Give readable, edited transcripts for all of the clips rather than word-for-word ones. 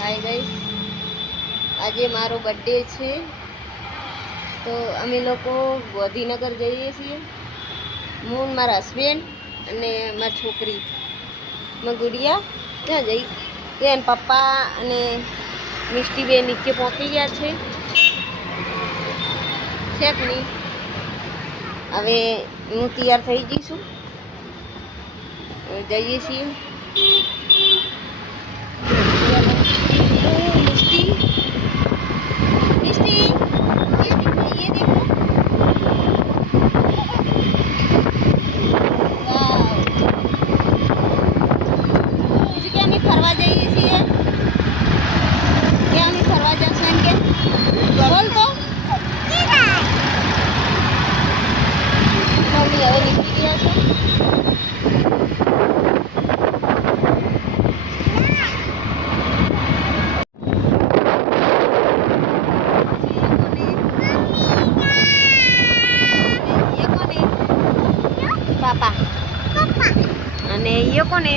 Hi guys, આજે મારો બર્થડે છે તો અમે લોકો ગાંધીનગર જઈએ છીએ. હું મારા હસબન્ડ અને મારી છોકરી મારી ગુડિયા ત્યાં જઈ એન પપ્પા અને મિષ્ટીબેન નીચે પહોંચી ગયા છે. નહીં હવે હું તૈયાર થઈ જઈશું, જઈએ છીએ. ફરવા જઈએ છીએ. ક્યાં અમે ફરવા જશું એમ કે બોલ તો. મમ્મી હવે નીકળી ગયા છે. પાપા અને એ કોને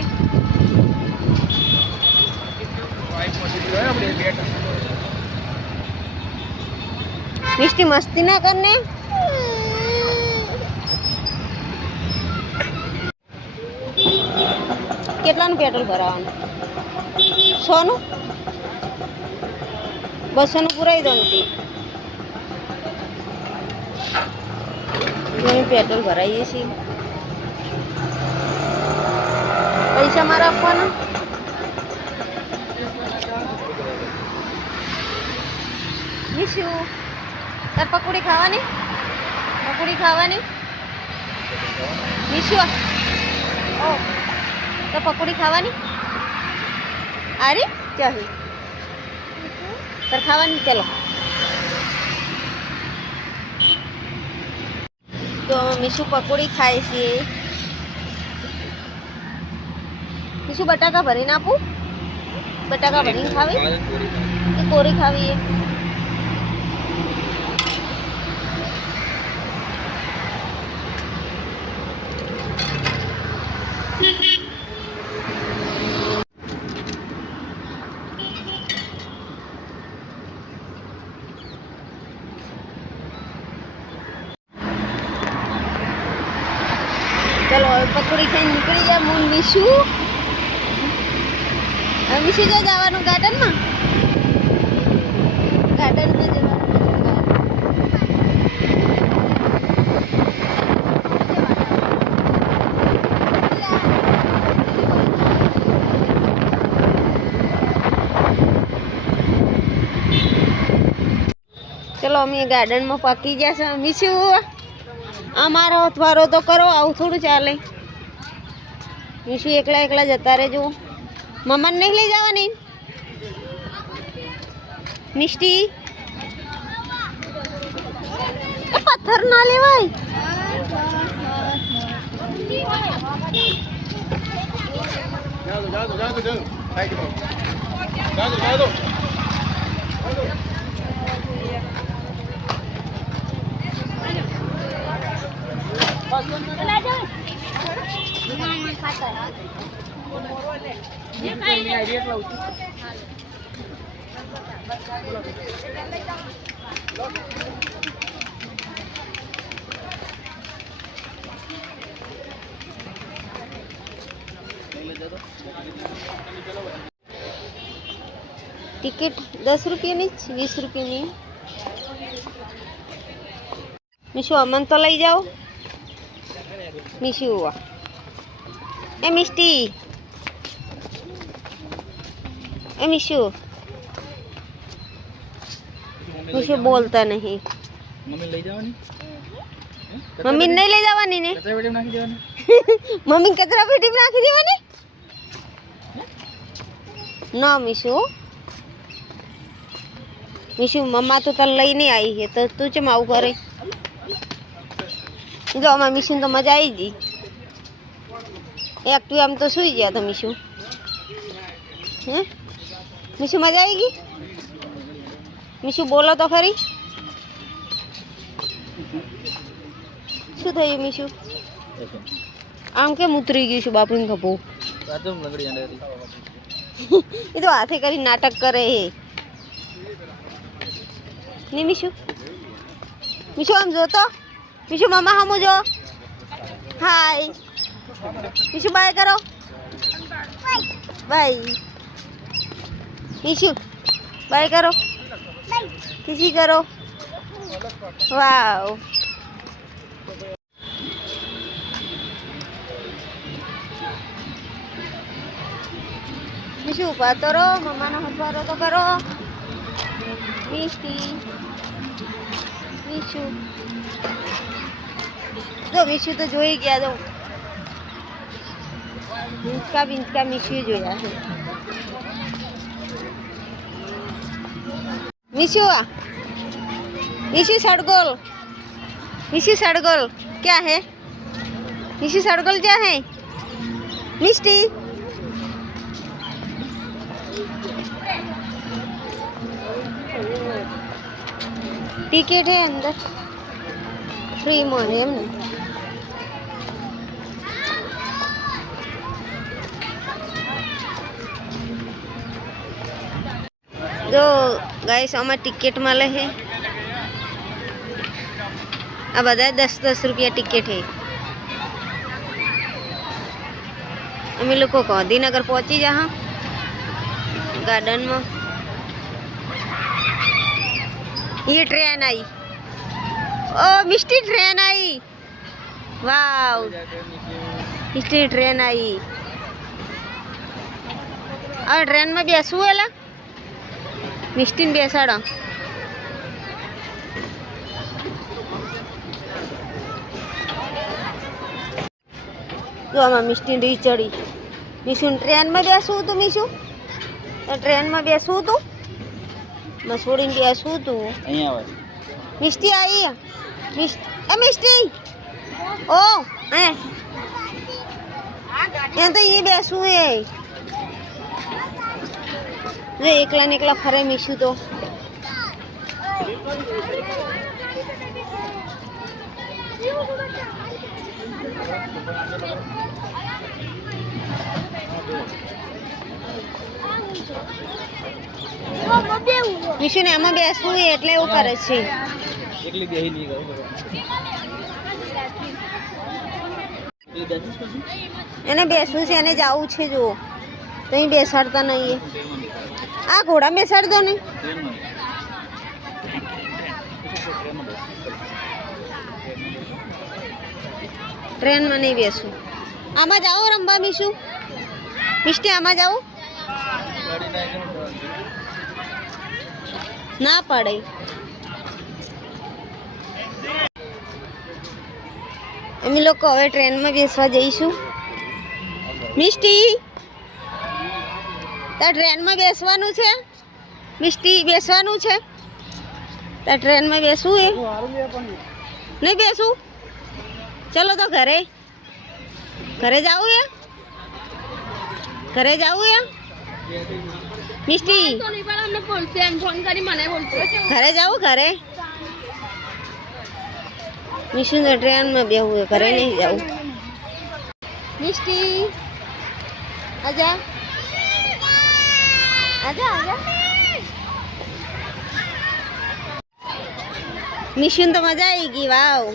મિષ્ટી મસ્તી ના કરને. કેટલાનું પેટ્રોલ ભરાવાનું? 100 નું? 200 નું પુરાઈ દો નથી. પેટ્રોલ ભરાઈએ છીએ. પૈસા મારા આપવાના. મિશુ તાર પકોડી ખાવાની? પકોડી ખાવાની મિશુ? ઓ તો પકોડી ખાવાની? અરે ચાહી તાર ખાવાની? ચલો તો મિશુ પકોડી ખાય છે. મિશુ બટાકા ભરીને આપું? બટાકા ભરીને ખાવી કે કોરી ખાવી? चलो पकोड़ी खाई निकली जा मून मिशू. मिशू जो जवानु गार्डन में जवानु. चलो अमे गार्डन में पकी गया. मिशू અમારો અથવારો તો કરો, આવું થોડું ચાલે. મિશુ એકલા એકલા જતા રહેજો. મમ્માને નહીં લઈ જવાની? મિષ્ટી પથ્થર ના લેવાય. टिकट 10 रुपये ની 20 रुपये ની. मिशू अमन तो लई जाओ. मिशू ए मिष्टी ए मिशू. मिशू बोलता नहीं. मम्मी लई जावानी? मम्मी नहीं ले जावानी ने. कचरा पेटी में नाखी देवानी. मम्मी कचरा पेटी में नाखी देवानी ना. मिशू मिशू मम्मा तो तल लई नहीं आई है तो तू चम आऊ करे. जो हमारे मिशू तो मजा आई जी. एक्टिवा में तो सुई गया था मिशू. हैं मिशू मजा आएगी? मिशू बोलो तो खरी. શું થયું મિશુ? આમ કેમ ઉતરી ગયું છે બાપુને ખભો? ये तो हाथे करी नाटक करे है नहीं मिशु मिशु हम जो तो मिशु मामा हम जो हाय मिशु बाय करो बाय मिशु बाय करो किसी करो वाव मिशु ऊपर तो रो मम्मा ना हसवारो तो करो मिष्टी मिशु जो मिशु तो जो ही गया जो बिंचका मिशु जोया है मिशु मिशु सड़गोल क्या है मिशु सड़गोल क्या है मिष्टी टिकट है अंदर फ्री मोने हमने जो गाइस आमा टिकट मले है अब बता 10-10 रुपया टिकट है अमी लोग को गांधीनगर पहुंची जहाँ गार्डन में ये ट्रेन आई ओ मिष्टी ट्रेन आई वाव मिष्टी ट्रेन आई और ट्रेन में बेसू है ला मिष्टी ने बेसाड़ा जो आम मिष्टी री चढ़ी मिशु ट्रेन में बेसू तू मिशु ट्रेन में बेसू तू मैं छोड़ी बेसू तू मिष्टी आई मिष्टी ओ यहाँ तो ये बेसू है जो एकला फरे मिशु तो मिशु ने आमा बेसू એટલે એવું કરે છે એકલી બેહી ની ગયો એને બેસવું છે એને જાવું છે જો તો અહીં બેસાડતા નહીં આ ઘોડા બેસાડ દો ને ટ્રેન માં નહીં બેસું આમાં જાઓ રંબા મિશુ મિષ્ટી આમાં જાઓ ના પડે અમે લોકો હવે ટ્રેનમાં બેસવા જઈશું મિષ્ટી તાર ટ્રેનમાં બેસવાનું છે મિષ્ટી બેસવાનું છે તાર ટ્રેનમાં બેસવું એ નહીં બેસું ચલો તો ઘરે જાવું એ ઘરે જાવું એ मिष्टी घरे जाओ घरे मिशु ने ट्रेन में बेहू है घरे नहीं जाऊ मिष्टी आजा आजा आजा मिशु तो मजा आएगी वाओ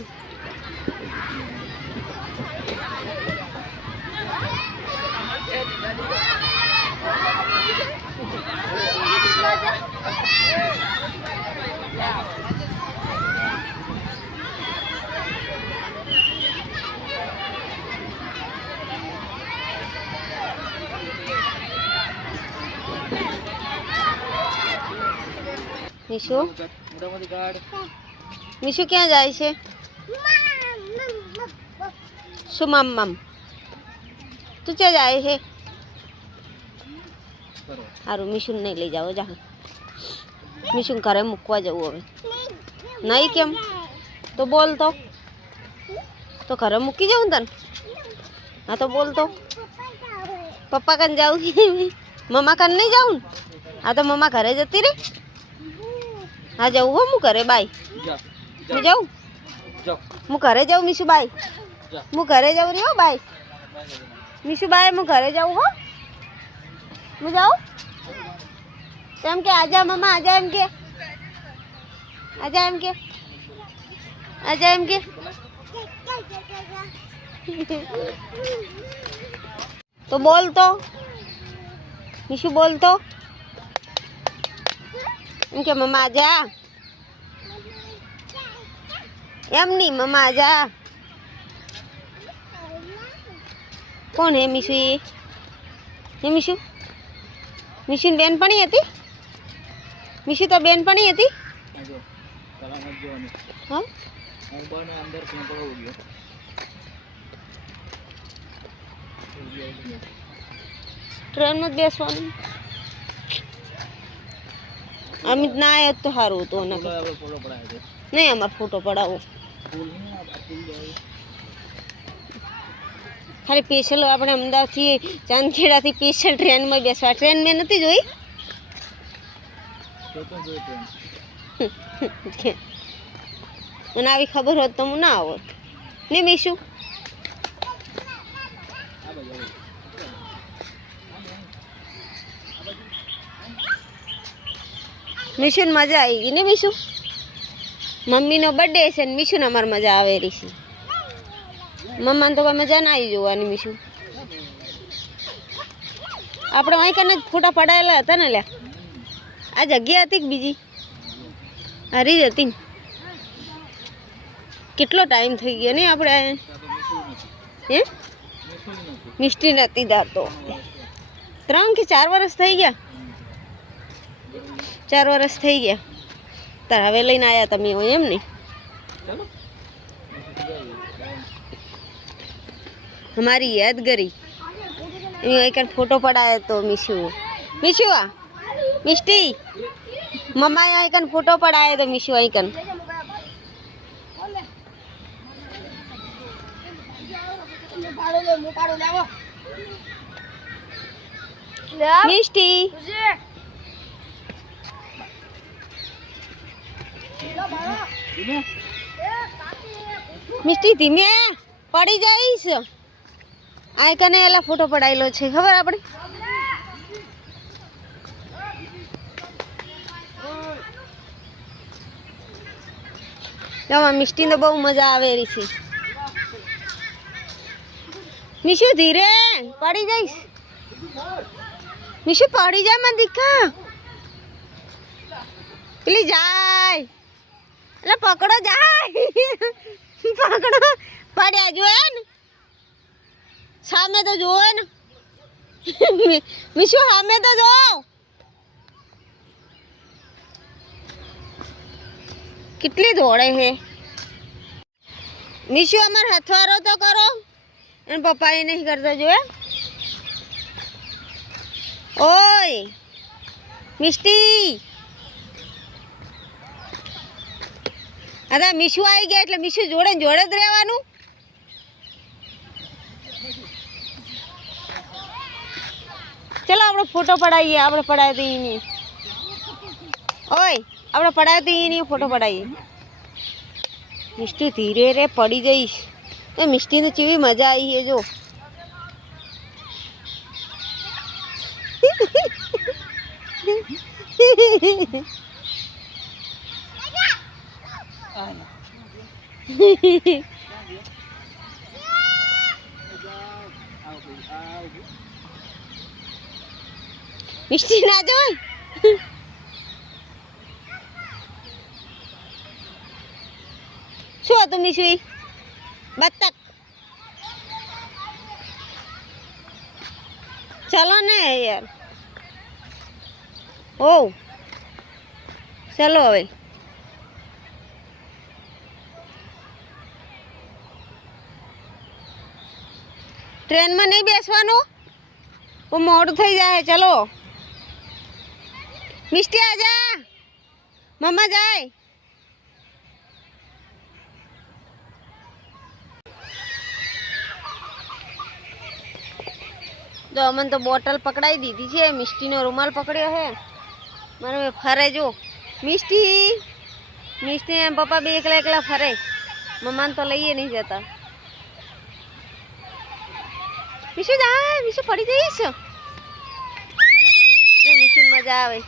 मिशु मिशु क्या जाए छे शु मम तू क्या जाए है हारू मिशु नहीं ले जाओ जहाँ मिशु घरे मुकवा जाऊ हमें नहीं केम तो बोल तो घरे मूकी जाऊँ तन हाँ तो बोल तो पप्पा कन जाऊँगी मम्मा कन नहीं जाऊँ हाँ तो मम्मा घरे जती रे हाँ जाऊ हो मु घरे बाय मु जाऊ मु घरे जाऊ मिशु बाय मु घरे जाऊ रही हो बाय मिशु बाय मु घरे जाऊ हो હું જાઉં એમ કે આજા મમ્મા આજા એમ કે આજા એમ કે આજા એમ કે તો બોલ તો મીશુ બોલ તો એમ કે મમ્મા આજા એમ નહીં મમ્મા આજા કોણ હે મીશુ એ મીશુ મીશુની બેનપણી હતી મીશુ તો બેનપણી હતી હા ટ્રેનમાં જ બેસવાનું અમિત ના આવ્યો તો સારું હતું નહીં અમારે ફોટો પડાવો ખાલી સ્પેશિયલ આપણે અમદાવાદથી ચાંદખેડાથી સ્પેશિયલ ટ્રેનમાં બેસવા ટ્રેન મેં નથી જોઈ મને આવી ખબર હોત તો હું ના આવત નહીં મીશુ મીશુને મજા આવી ગઈ ને મીશુ મમ્મીનો બર્થડે છે ને મીશુને અમારે મજા આવેલી છે મમ્માને તો કોઈ મજા ના આવી જોવાની મીશુ આપણે અહીં કને ફોટા પડાયેલા હતા ને લ્યા આ જગ્યા હતી કે બીજી હારી જ હતી કેટલો ટાઈમ થઈ ગયો ને આપણે હે મિસ્ટી નથી દાતો 3 કે 4 વર્ષ થઈ ગયા 4 વર્ષ થઈ ગયા તાર હવે લઈને આવ્યા તમે એમ નહીં हमारी यादगारी एक फोटो पड़ाया तो मिशू मिशू मिष्टी मम्मा यहाँ एक फोटो पड़ाया तो मिशू आइकन मिष्टी मिष्टी धीमे पड़ी जाइस આ કને એલા ફોટો પડાયેલો છે ખબર આપણે તો મિષ્ટી તો બહુ મજા આવે રહી છે મીશુ ધીરે પડી જઈશ મીશુ પડી જાય મને દીખા પેલી જાય એટલે પકડો જાય પકડો પડ્યા જો ને સામે તો જોવે ને મીશુ સામે તો જો કેટલી દોડે હે મીશુ અમાર હથવારો તો કરો અને પપ્પા એ નહીં કરતા જોયા ઓય મિષ્ટી અરે મીશુ આવી ગયા એટલે મીશુ જોડે જોડે જ રહેવાનું चलो આપણે ફોટો પડાવીએ આપણે પડાવી દઈએ નહીં ઓય આપણે પડાવી દઈએ નહીં ફોટો પડાવીએ મિષ્ટી ધીરે રે પડી જઈશ એ મિષ્ટીને કેવી મજા આવી છે જો મિષ્ટી ના જોઈ શું હતું મીશુ બતક ચલો ને યાર ઓ ચલો હવે ટ્રેનમાં નહીં બેસવાનું તો મોડું થઈ જાય ચલો मिष्टी आजा मम्मा जाए तो अमन तो बोतल पकड़ाई दी थी छे मिष्टी ने रुमाल पकड़ियो है मारे फरे जो मिष्टी मिष्टी ने पापा भी एकला एकला फरे मम्मा तो लईए नहीं जाता मिशु जा मिशु पड़ी जाइस મિશન મજા આવે.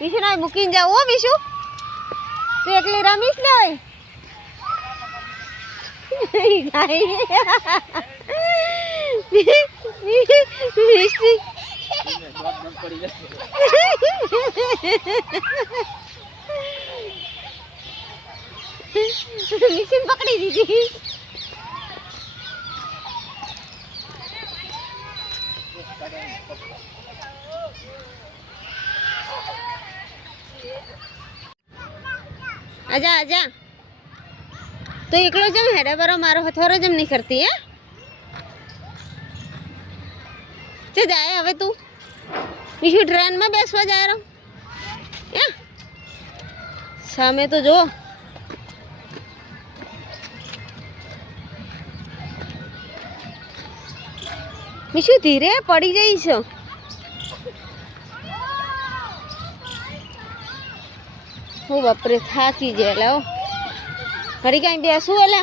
મિશન આ મૂકીને જાવ હો મિશુ. તું એકલી રમીશ ને હોય. મિસ્ટી મિશન પકડી દીધી. आजा आजा तो एकलो जम हेडा बरो मारो हथोरो जम नहीं करती है. चे जाए हवे तू मिशु ट्रेन में बेसवा जा रहा है. सामे तो जो मिशु धीरे पड़ी जाई छो. हो बापरे थाकी गेला. हरी कहीं बेसू एला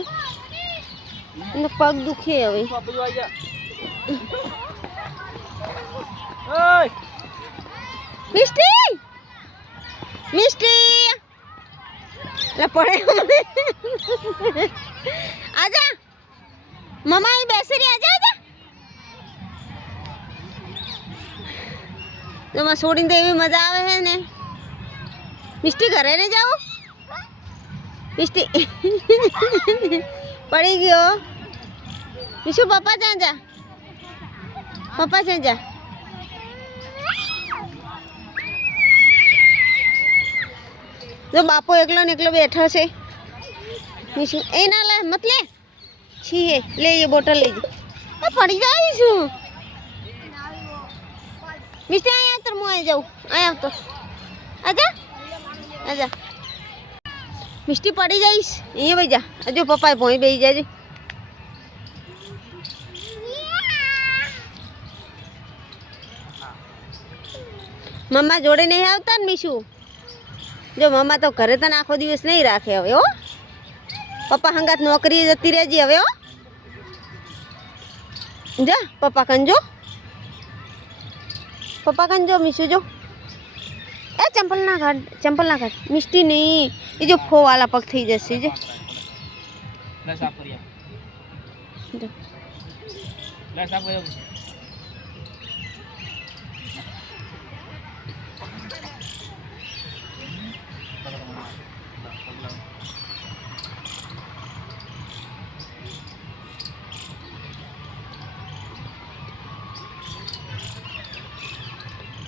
पग दुखे हवे. मिस्टी मिस्टी ला पड़े आजा मम्मा ही बेस रही. आजा आजा तो मैं छोड़ी देवी मजा आवे है ने. मिस्टी घरे ने जाओ. मिस्टी पड़ी गयो. मिशु पापा जा जा पापा जा जा. जो बापो एकलो ने एकलो बैठो छे. मिशु ए ना ला मत ले छी है ले ये बोतल ले जा. पड़ी जाईशु. मिस्टी आया तर मु आई जाऊ. आया तो आजा आजा. मिस्टी पड़ी जाइस ये भाई जा. जो पप्पा भोई बेही जाजे. मम्मा जोड़े नहीं आवता ने मिशु. जो मम्मा तो घरे तने आखो दिवस नहीं राखे हवे हो. पप्पा हंगात नौकरी जती रहेजी हवे हो. जा पप्पा कंजो पप्पा कंजो मिशु जो. ए चंपल ना काट मिस्टी नहीं. ये जो फो वाला पग थी जैसे जे ला साफ करिया. ला साफ करियो.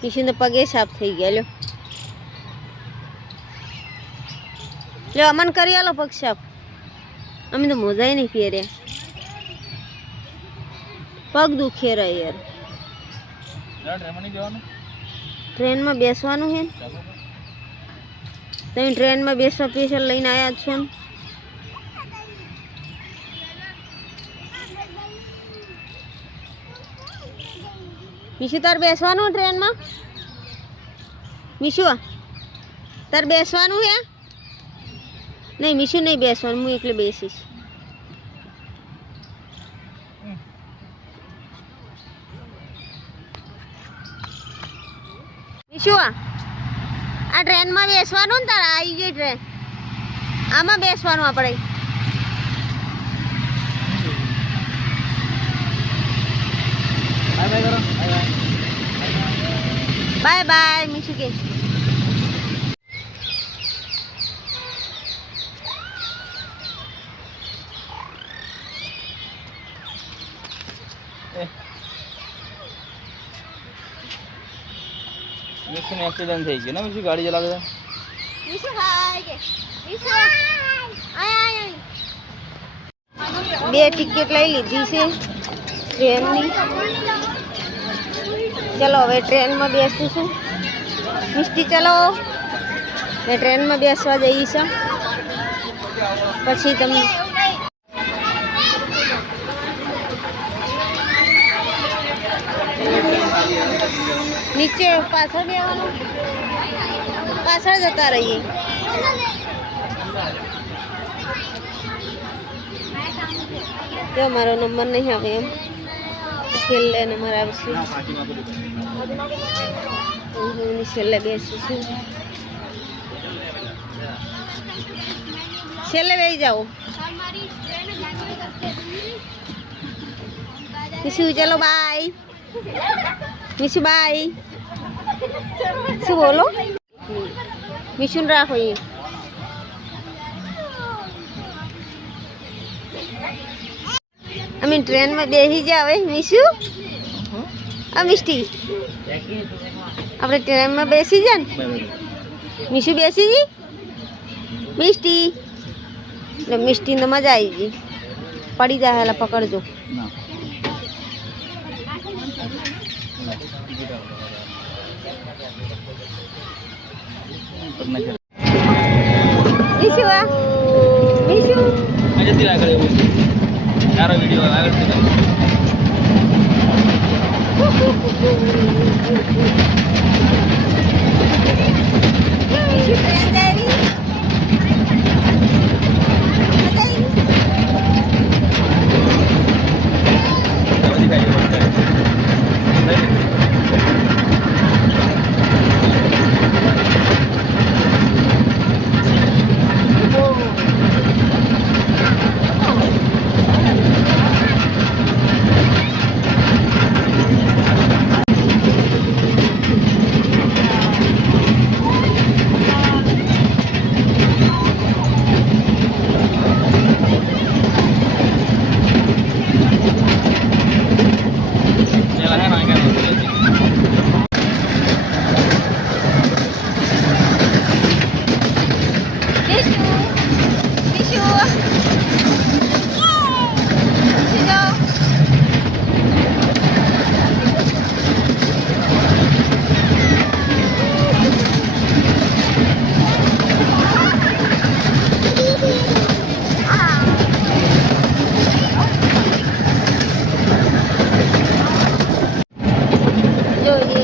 मिशन तो पगे साफ थई गया. लो लो अमन करी आलो पग साफ. अमे तो मोजा ही नहीं पहरे. पग दुखे रहे यार. ट्रेन में बेसवानु है. તમે ટ્રેન માં બેસવા સ્પેશિયલ લઈને આયા છો ને. मिशु तार बेसवानु ट्रेन में. मिशु तार बेसवानु है. नहीं मिशु नहीं बेसवानु. मैं एकले बेसीश. मिशु आ ट्रेन में बेसवानु ने तारा आई गई ट्रेन. आमा बेसवानु आपणे. बाय बाय मिशु के. मिशु ने एक्सीडेंट થઈ ગયો ને. મિશુ ગાડી ચલાવે છે. મિશુ હાય કે મિશુ આય આય. બે ટિકિટ લઈ લીધી છે ટ્રેનની. चलो હવે ટ્રેનમાં બેસીશું. મિસ્ટી ચલો ને ટ્રેનમાં બેસવા જઈશું. પછી તમે નીચે પાછળ બેવાનું. પાછળ જતા રહીએ. જો મારો નંબર નહીં આવે એમ છેલ્લે નંબર આવશે. હું છેલ્લે બેસું છું. છેલ્લે બેસી જાઓ. મિશુ ચલો બાય. મિશુ બાય. શું બોલો? મિશુ રાખો એ. અમે ટ્રેનમાં બેસી જાવ મિશુ. આ મિસ્ટી આપણે ટ્રેનમાં બેસી જા ને. મિશુ બેસી જી. મિસ્ટી એટલે મિસ્ટી ને મજા આવી ગઈ. પડી જાય એટલે પકડજો. મિશુ આ મિશુ આજથી આગળ એવું સારો વિડીયો આગળ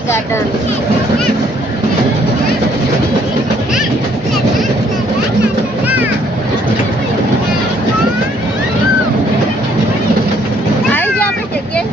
ગાર્ડન. આવી ગયા આપણી જગ્યાએ.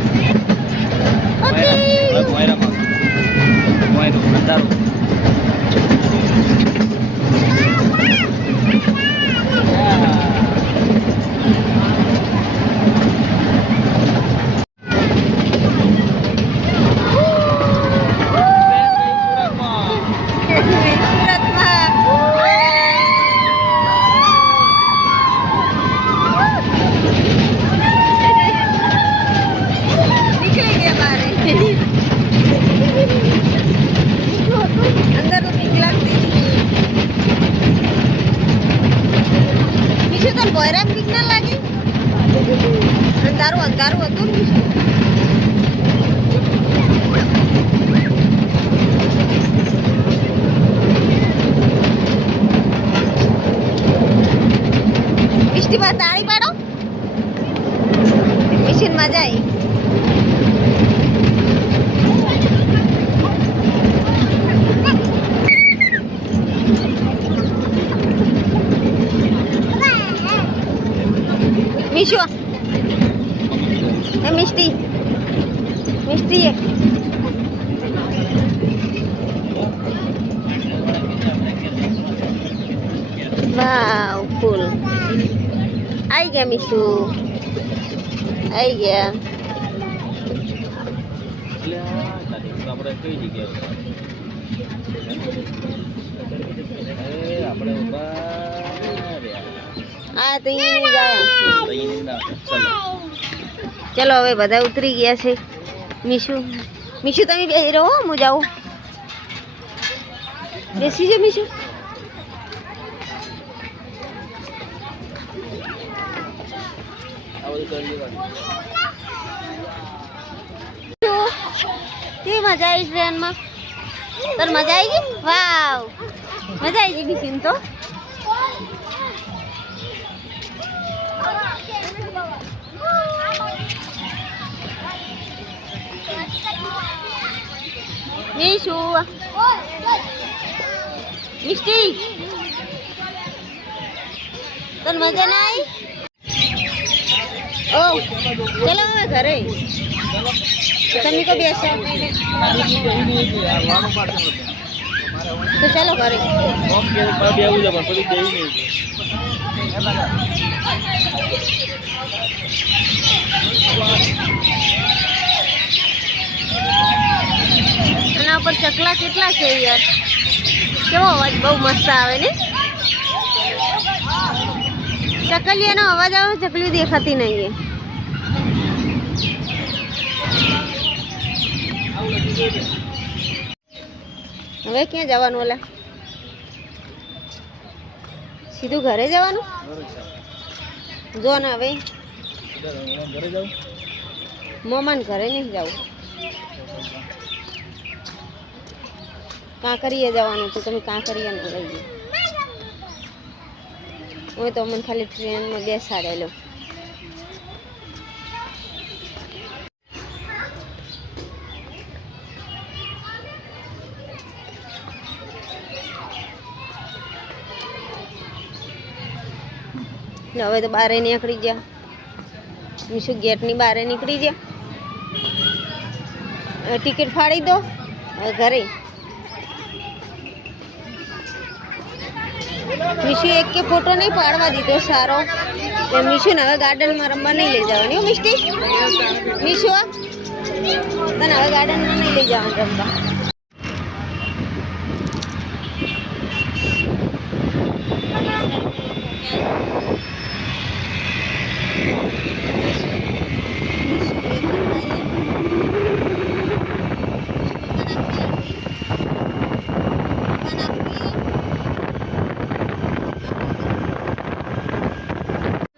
ભયરામ બીક ના લાગે? અંધારું અંધારું હતું ને. મિષ્ટીમાં તાળી પાડો. મિશન મજા આવી. મિશુ એ મિષ્ટી મિષ્ટી વાવ ફૂલ આવી ગયા. મિશુ આવી ગયા. આપણે કઈ જગ્યાએ આપણે આ તો ચલો હવે બધા ઉતરી ગયા છે. મિશુ મિશુ તમે બેસી રહો. હું જાઉં. બેસી છે મિશુ. કે મજા આવી ટ્રેનમાં? તાર મજા આવી ગઈ? વાવ મજા આવી ગઈ મિશુ તો. મિશુ મિષ્ટી તને મજા ના આવી? ઓ ચલો હવે ઘરે. તમે કો બેસો તો ચાલો ઘરે આના ઉપર ચકલા કેટલા છે યાર કેવો અવાજ બહુ મસ્ત આવે ને ચકલીયાનો અવાજ આવે ચકલી દેખાતી નહીં હવે ક્યાં જવાનું ઓલા સીધું ઘરે જવાનું જો ને હવે મમ્માને ઘરે નહીં જવું કાંકરીએ જવાનું તો તમે કાંકરીયા ન લઈ ગયો હું તો મને ખાલી ટ્રેનમાં બેસાડેલો હવે તો બારે નીકળી ગયા મીશું ગેટની બારે નીકળી ગયા ટિકિટ ફાડી દો ઘરે મીશુ એક કે ફોટો નહીં પાડવા દીધો સારો મીશુ ને હવે ગાર્ડનમાં રમવા નહીં લઈ જવાની હો મિસ્ટી મીશુ તને હવે ગાર્ડનમાં નહીં લઈ જવાનું રમવા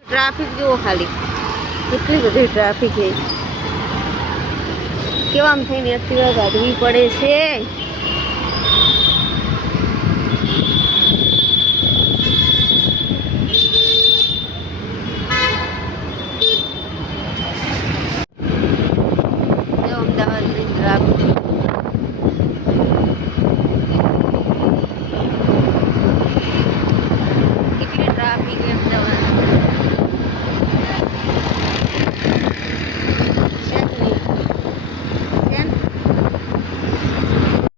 ટ્રાફિક જુઓ ખાલી કેટલી બધી ટ્રાફિક છે કેવા આમ થઈને એક્ટિવા કાઢવી પડે છે